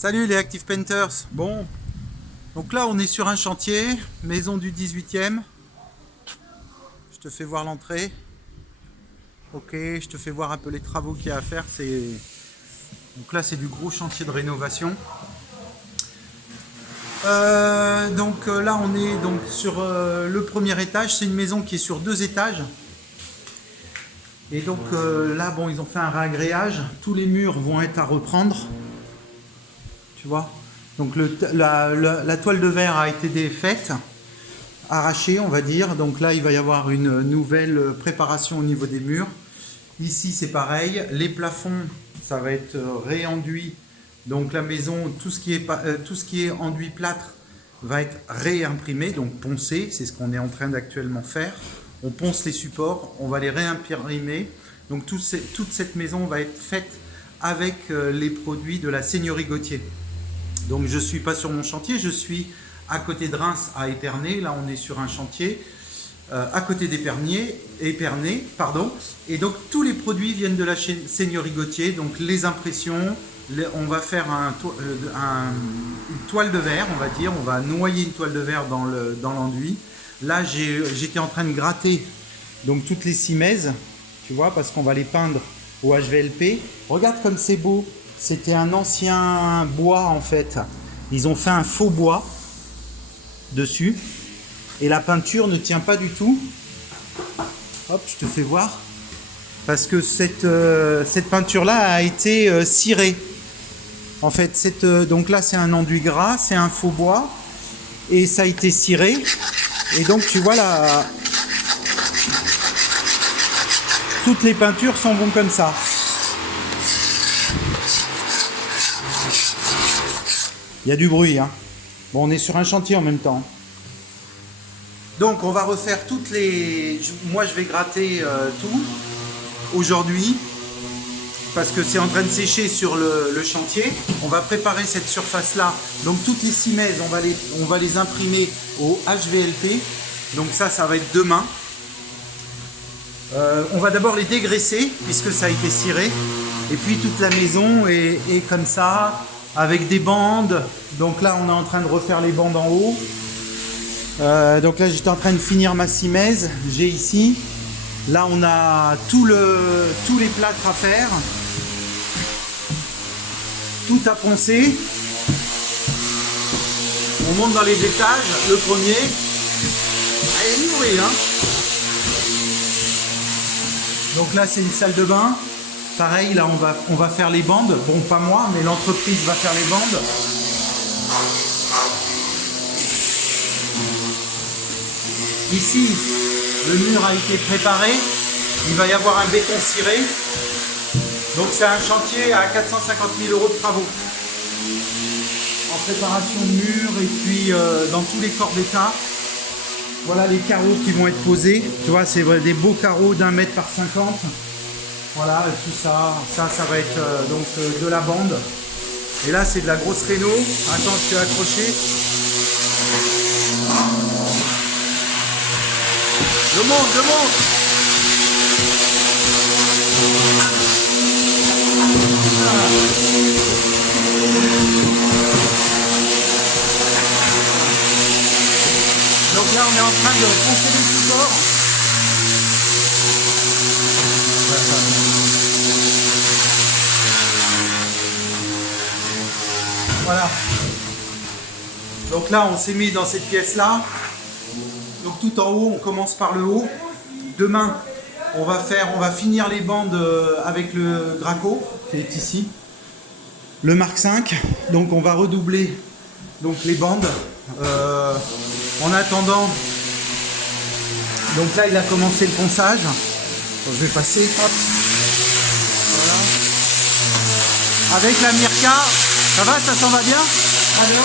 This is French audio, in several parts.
Salut les Active Painters. Bon, donc là on est sur un chantier, maison du 18e. Je te fais voir l'entrée. Ok, je te fais voir un peu les travaux qu'il y a à faire. Donc là c'est du gros chantier de rénovation. Là on est donc sur le premier étage. C'est une maison qui est sur 2 étages. Et donc là bon, ils ont fait un réagréage. Tous les murs vont être à reprendre. Tu vois, donc la toile de verre a été défaite, arrachée on va dire. Donc là il va y avoir une nouvelle préparation au niveau des murs. Ici c'est pareil, les plafonds ça va être réenduit. Donc la maison, tout ce qui est enduit plâtre va être réimprimé, donc poncé. C'est ce qu'on est en train d'actuellement faire. On ponce les supports, on va les réimprimer. Donc toute cette maison va être faite avec les produits de la Seigneurie Gauthier. Donc je ne suis pas sur mon chantier, je suis à côté de Reims à Épernay. Là on est sur un chantier à côté d'Épernay. Et donc tous les produits viennent de la Seigneurie Gauthier. Donc les impressions, on va faire une toile de verre, on va dire. On va noyer une toile de verre dans l'enduit. Là j'étais en train de gratter donc toutes les simèzes, tu vois, parce qu'on va les peindre au HVLP. Regarde comme c'est beau. C'était un ancien bois en fait. Ils ont fait un faux bois dessus. Et la peinture ne tient pas du tout. Hop, je te fais voir. Parce que cette peinture-là a été cirée. En fait, donc là c'est un enduit gras, c'est un faux bois. Et ça a été ciré. Et donc tu vois là, toutes les peintures sont bonnes comme ça. Il y a du bruit, hein. Bon, on est sur un chantier en même temps. Donc, on va refaire toutes les... Moi, je vais gratter tout aujourd'hui parce que c'est en train de sécher sur le chantier. On va préparer cette surface-là. Donc, toutes les simèzes, on va les imprimer au HVLP. Donc, ça va être demain. On va d'abord les dégraisser puisque ça a été ciré. Et puis, toute la maison est comme ça, avec des bandes. Donc là on est en train de refaire les bandes en haut. Donc là j'étais en train de finir ma simèze. J'ai ici, là on a tous les plâtres à faire, tout à poncer. On monte dans les étages. Le premier, allez nourri, hein. Donc là c'est une salle de bain. Pareil, là on va faire les bandes. Bon, pas moi, mais l'entreprise va faire les bandes. Ici, le mur a été préparé. Il va y avoir un béton ciré. Donc c'est un chantier à 450 000 € de travaux. En préparation de mur et puis dans tous les corps d'état. Voilà les carreaux qui vont être posés. Tu vois, c'est des beaux carreaux d'1 mètre par 50. Voilà, tout ça va être donc de la bande. Et là, c'est de la grosse réno. Attends, je suis accroché. Je monte. Donc là, on est en train de poncer les supports. Voilà. Donc là, on s'est mis dans cette pièce-là. Donc tout en haut, on commence par le haut. Demain, on va finir les bandes avec le Graco qui est ici. Le Mark V. Donc on va redoubler donc les bandes. En attendant, donc là, il a commencé le ponçage. Donc, je vais passer. Hop. Voilà. Avec la Mirka. Ça va, ça s'en va bien? Allez, ouais.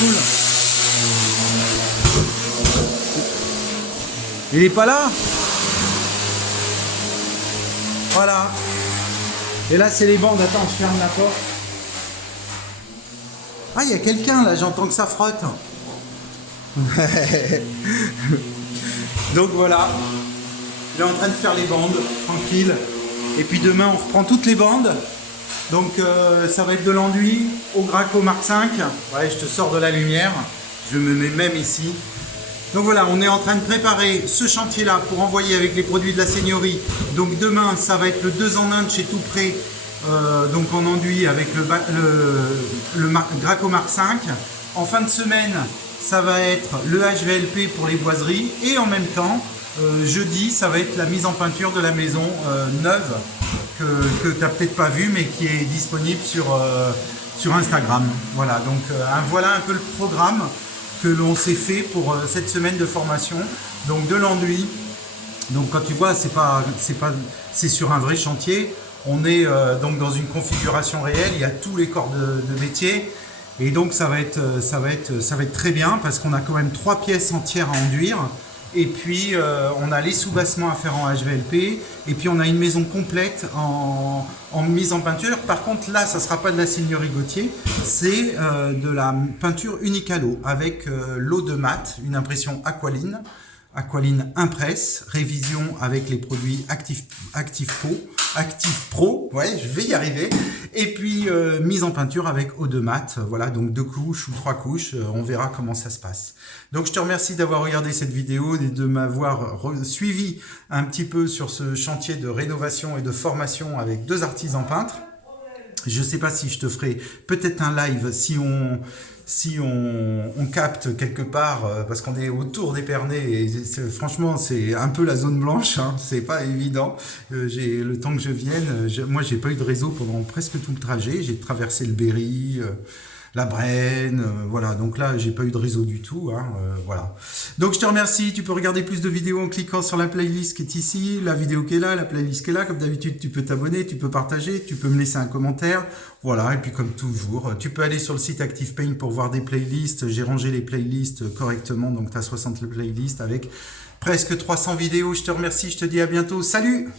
Cool. Il est pas là? Voilà. Et là, c'est les bandes. Attends, je ferme la porte. Ah, il y a quelqu'un là, j'entends que ça frotte. Donc voilà. Il est en train de faire les bandes, tranquille. Et puis demain, on reprend toutes les bandes. Donc ça va être de l'enduit au Graco Mark V. Ouais, je te sors de la lumière. Je me mets même ici. Donc voilà, on est en train de préparer ce chantier-là pour envoyer avec les produits de la Seigneurie. Donc demain, ça va être le 2 en 1 de chez Toutpré, donc en enduit avec le Graco Mark V. En fin de semaine, ça va être le HVLP pour les boiseries. Et en même temps, jeudi, ça va être la mise en peinture de la maison neuve que tu n'as peut-être pas vu, mais qui est disponible sur Instagram. Voilà, donc voilà un peu le programme que l'on s'est fait pour cette semaine de formation. Donc de l'enduit. Donc quand tu vois, c'est sur un vrai chantier. On est donc dans une configuration réelle. Il y a tous les corps de métier. Et donc ça va être très bien parce qu'on a quand même 3 pièces entières à enduire. Et puis on a les soubassements à faire en HVLP. Et puis on a une maison complète en mise en peinture. Par contre là, ça ne sera pas de la Seigneurie Gauthier, c'est de la peinture unique à l'eau avec l'eau de mat, une impression Aqualine Impress, révision avec les produits Active Pro, ouais, je vais y arriver. Et puis mise en peinture avec eau de mat, voilà, donc 2 couches ou 3 couches, on verra comment ça se passe. Donc je te remercie d'avoir regardé cette vidéo et de m'avoir suivi un petit peu sur ce chantier de rénovation et de formation avec 2 artisans peintres. Je ne sais pas si je te ferai peut-être un live si on capte quelque part, parce qu'on est autour d'Épernay et franchement c'est un peu la zone blanche, hein, c'est pas évident. J'ai le temps que je vienne, moi j'ai pas eu de réseau pendant presque tout le trajet, j'ai traversé le Berry, la Brenne, voilà, donc là j'ai pas eu de réseau du tout, hein, voilà. Donc je te remercie, tu peux regarder plus de vidéos en cliquant sur la playlist qui est ici, la vidéo qui est là, la playlist qui est là, comme d'habitude tu peux t'abonner, tu peux partager, tu peux me laisser un commentaire, voilà, et puis comme toujours, tu peux aller sur le site ActivePaint pour voir des playlists, j'ai rangé les playlists correctement, donc tu as 60 playlists avec presque 300 vidéos, je te remercie, je te dis à bientôt, salut!